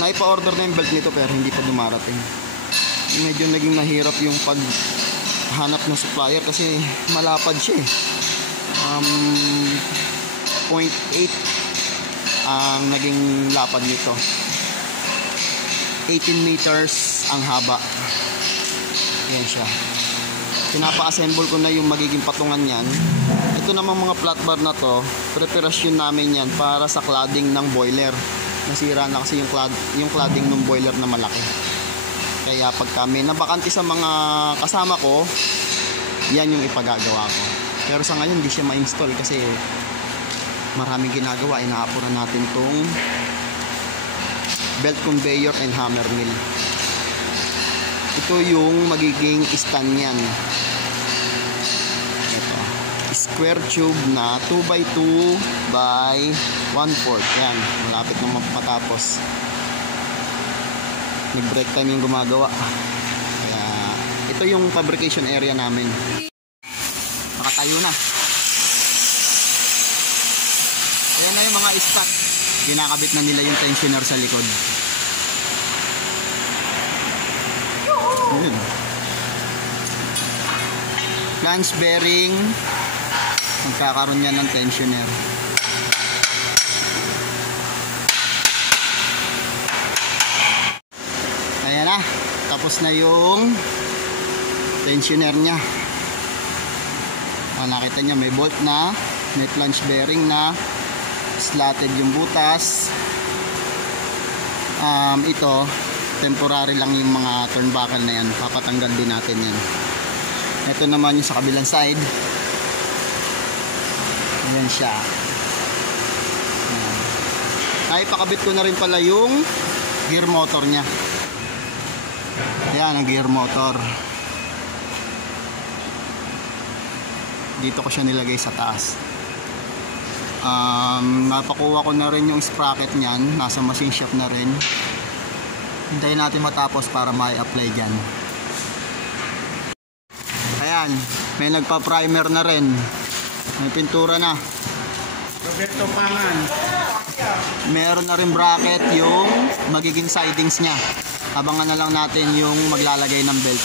Naipa-order na yung belt nito pero hindi pa dumarating. Medyo naging mahirap yung paghanap ng supplier kasi malapad siya eh. 0.8 ang naging lapad nito. 18 meters ang haba. Yan siya. Pinapa-assemble ko na yung magiging patungan yan. Ito namang mga flat bar na to, preparasyon namin yan para sa cladding ng boiler. Nasira na kasi yung cladding ng boiler na malaki. Kaya pag kami nabakante sa mga kasama ko, yan yung ipagagawa ko. Pero sa ngayon hindi siya ma-install kasi maraming ginagawa. Inaapuran natin tong belt conveyor and hammer mill. Ito yung magiging stand yan. Ito, square tube na 2x2 by 1/4. Yan, malapit na matapos. Nag-break time yung gumagawa. Kaya ito yung fabrication area namin. Nakatayo na. Ayan na yung mga stock. Kinakabit na nila yung tensioner sa likod. Ayan. Flange bearing. Magkakaroon yan ng tensioner. Ayan na. Tapos na yung tensioner nya. Nakita nya may bolt na, may flange bearing na, slotted yung butas. Ito temporary lang yung mga turnbuckle na yan, papatanggal din natin yan. Ito naman yung sa kabilang side. Ayan siya. Ay, pakabit ko na rin pala yung gear motor nya. Ayan ang gear motor. Dito ko siya nilagay sa taas. Napakuha ko na rin yung sprocket niyan, nasa machine shop na rin. Hintayin natin matapos para mai-apply dyan. Ayan, may nagpa-primer na rin. May pintura na. Roberto Pangan. Meron na rin bracket yung magiging sidings nya. Abangan na lang natin yung maglalagay ng belt.